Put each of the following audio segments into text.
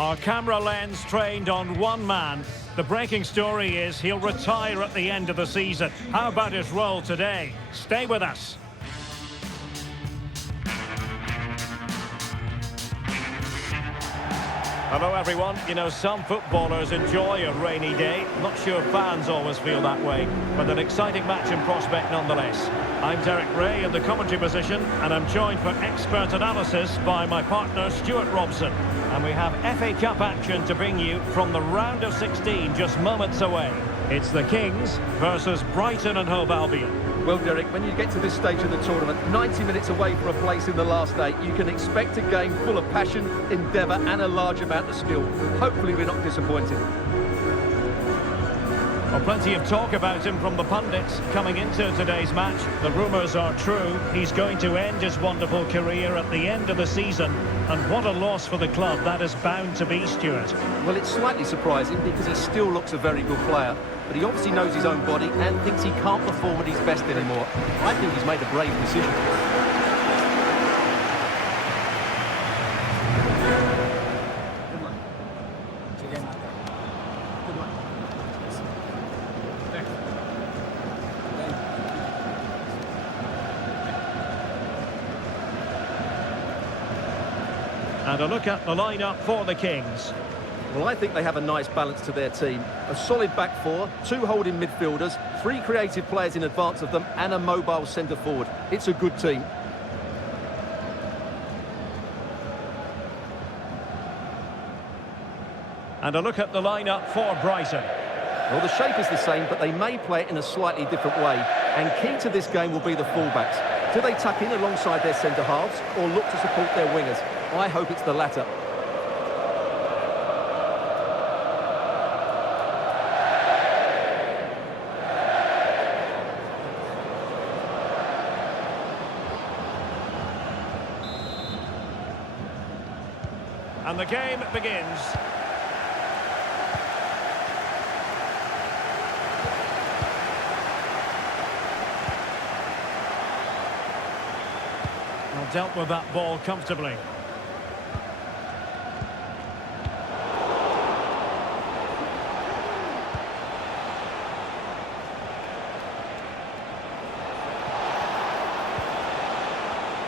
Our camera lens trained on one man. The breaking story is he'll retire at the end of the season. How about his role today? Stay with us. Hello everyone. You know, some footballers enjoy a rainy day. Not sure fans always feel that way, but an exciting match in prospect nonetheless. I'm Derek Ray in the commentary position, and I'm joined for expert analysis by my partner Stuart Robson. And we have FA Cup action to bring you from the round of 16 just moments away. It's the Kings versus Brighton and Hove Albion. Well, Derek, when you get to this stage of the tournament, 90 minutes away from a place in the last 8, you can expect a game full of passion, endeavour and a large amount of skill. Hopefully we're not disappointed. Well, plenty of talk about him from the pundits coming into today's match. The rumours are true. He's going to end his wonderful career at the end of the season. And what a loss for the club that is bound to be, Stuart. Well, it's slightly surprising because he still looks a very good player. But he obviously knows his own body and thinks he can't perform at his best anymore. I think he's made a brave decision. And a look at the lineup for the Kings. Well, I think they have a nice balance to their team. A solid back four, 2 holding midfielders, 3 creative players in advance of them, and a mobile centre forward. It's a good team. And a look at the lineup for Brighton. Well, the shape is the same, but they may play it in a slightly different way. And key to this game will be the fullbacks. Do they tuck in alongside their centre halves or look to support their wingers? I hope it's the latter. And the game begins. Well, dealt with that ball comfortably.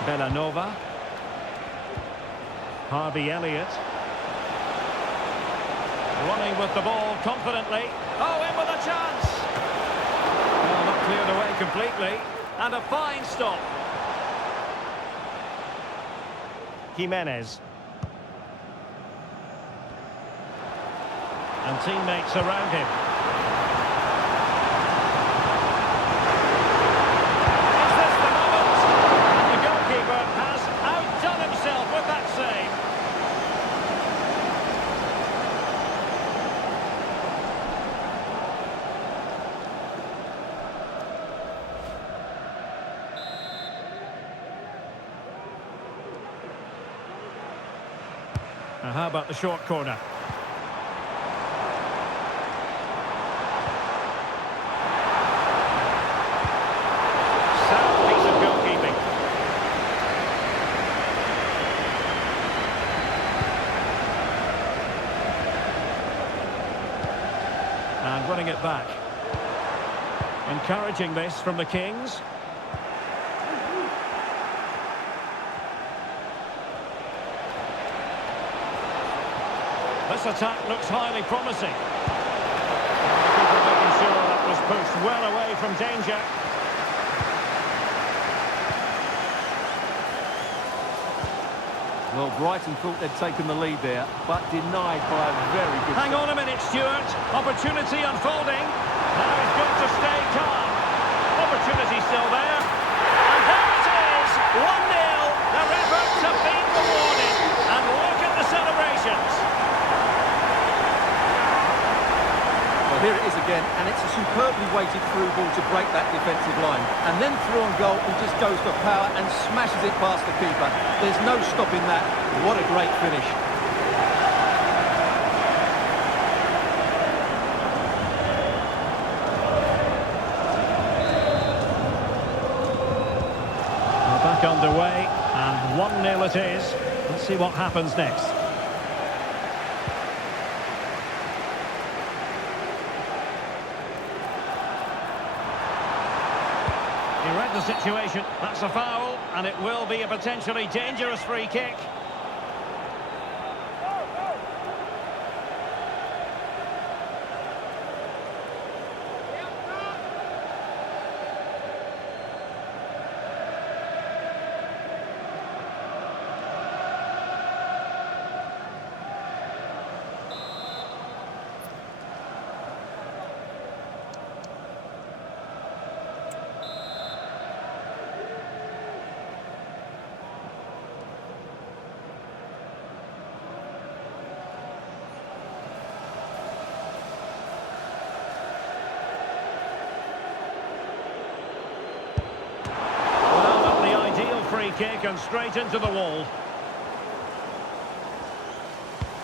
Bellanova. Harvey Elliott. Running with the ball confidently. Oh, in with a chance! Well, not cleared away completely. And a fine stop. Jimenez. And teammates around him. Is this the moment? And the goalkeeper has outdone himself with that save. Now, how about the short corner? Sound piece of goalkeeping. And running it back. Encouraging this from the Kings. This attack looks highly promising. People making sure that was pushed well away from danger. Well, Brighton thought they'd taken the lead there, but denied by a very good... Hang on a minute, Stuart. Opportunity unfolding. Now he's got to stay calm. Opportunity still there. And there it is! 1-0. Their efforts have been rewarded. And look at the celebrations. Here it is again, and it's a superbly weighted through ball to break that defensive line. And then through on goal, he just goes for power and smashes it past the keeper. There's no stopping that. What a great finish. We're back underway, and 1-0 it is. Let's see what happens next. Read the situation. That's a foul, and it will be a potentially dangerous free kick. Free kick and straight into the wall.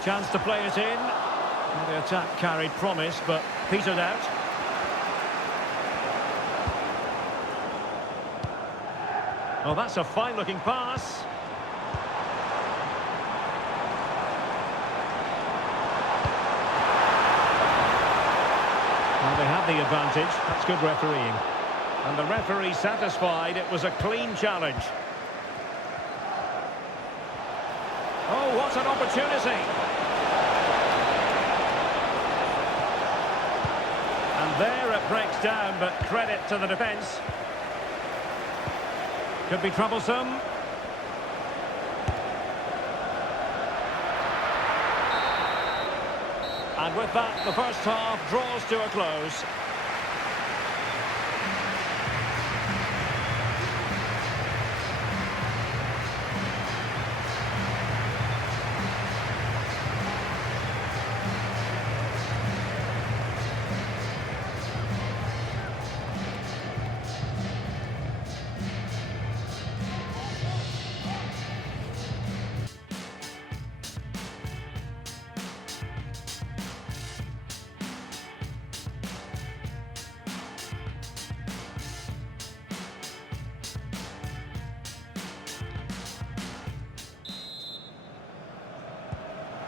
Chance to play it in. Well, the attack carried promise, but petered out. Oh, that's a fine-looking pass. Well, they have the advantage. That's good refereeing. And the referee satisfied it was a clean challenge. Oh, what an opportunity! And there it breaks down, but credit to the defence. Could be troublesome. And with that, the first half draws to a close.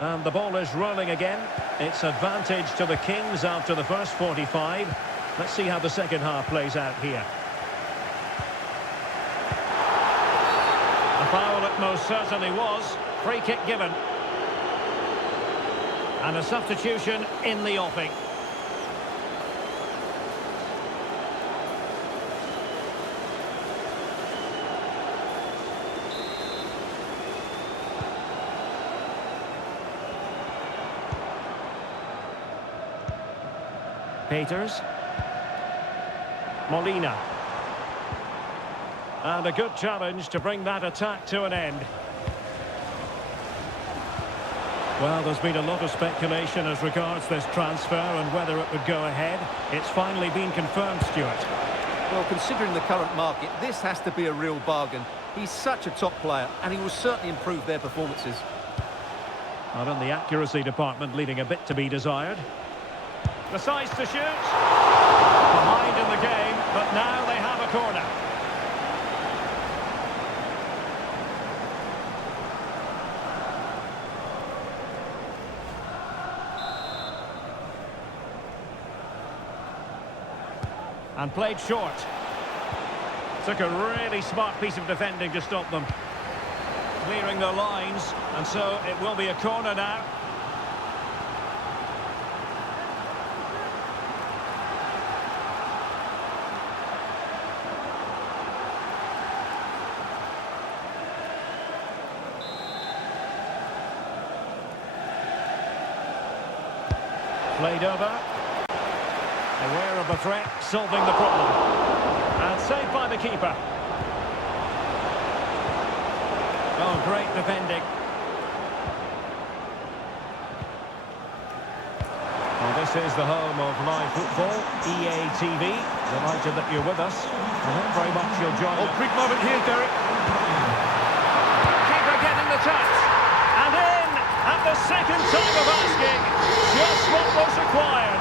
And the ball is rolling again. It's advantage to the Kings after the first 45. Let's see how the second half plays out here. A foul it most certainly was. Free kick given. And a substitution in the offing. Peters. Molina. And a good challenge to bring that attack to an end. Well, there's been a lot of speculation as regards this transfer and whether it would go ahead. It's finally been confirmed, Stuart. Well, considering the current market, this has to be a real bargain. He's such a top player, and he will certainly improve their performances. Not in the accuracy department, leaving a bit to be desired. Decides to shoot. Behind in the game, but now they have a corner. And played short. Took a really smart piece of defending to stop them. Clearing the lines, and so it will be a corner now. Played over. Aware of the threat, solving the problem. And saved by the keeper. Oh, great defending. Well, this is the home of live football, EA TV. Delighted that you're with us. I hope very much you'll join us. Oh, big moment here, Derek. Keeper getting the touch. And in at the second time of asking. Just what was required.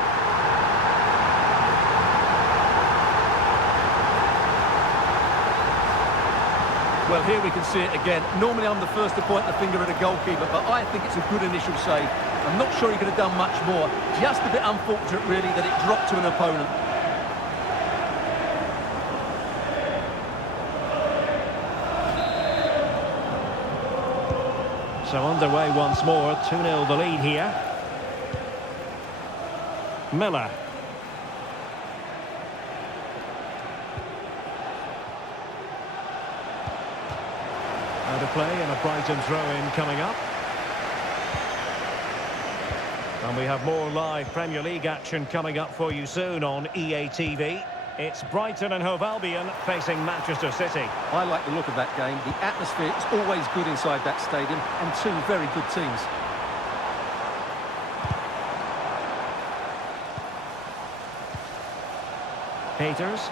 Well, here we can see it again. Normally I'm the first to point the finger at a goalkeeper, but I think it's a good initial save. I'm not sure he could have done much more. Just a bit unfortunate, really, that it dropped to an opponent. So underway once more, 2-0 the lead here. Miller. Out of play and a Brighton throw-in coming up. And we have more live Premier League action coming up for you soon on EA TV. It's Brighton and Hove Albion facing Manchester City. I like the look of that game. The atmosphere is always good inside that stadium, and two very good teams. Peters.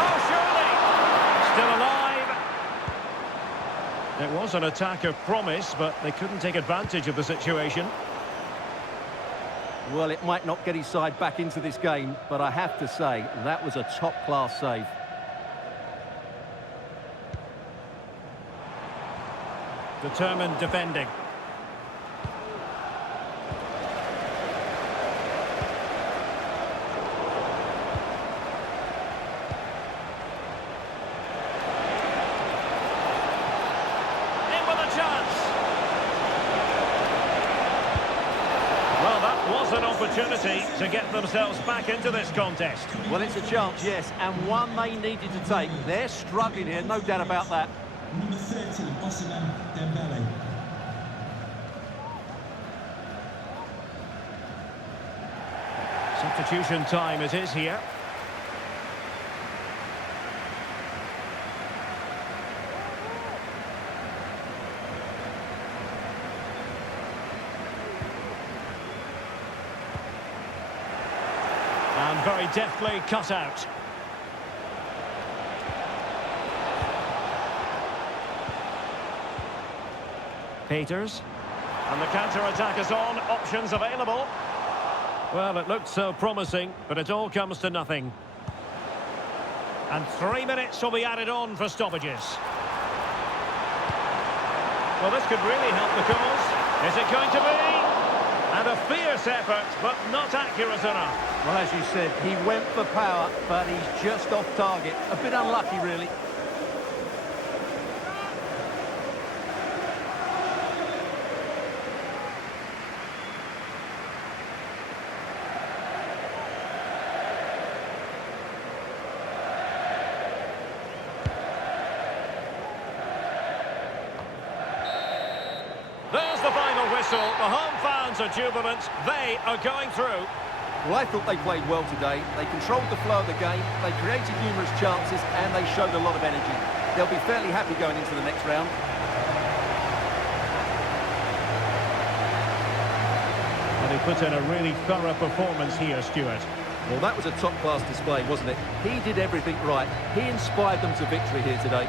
Oh, surely! Still alive. It was an attack of promise, but they couldn't take advantage of the situation. Well, it might not get his side back into this game, but I have to say, that was a top-class save. Determined defending. In with a chance. Well, that was an opportunity to get themselves back into this contest. Well, it's a chance, yes, and one they needed to take. They're struggling here, no doubt about that. Number 30, Osimhen Dembele. Substitution time it is here. And very deftly cut out. Peters. And the counter-attack is on. Options available. Well, it looked so promising, but it all comes to nothing. And 3 minutes will be added on for stoppages. Well, this could really help the cause. Is it going to be? And a fierce effort, but not accurate enough. Well, as you said, he went for power, but he's just off target. A bit unlucky, really. There's the final whistle. The home fans are jubilant. They are going through. Well, I thought they played well today. They controlled the flow of the game, they created numerous chances, and they showed a lot of energy. They'll be fairly happy going into the next round. And he put in a really thorough performance here, Stuart. Well, that was a top-class display, wasn't it? He did everything right. He inspired them to victory here today.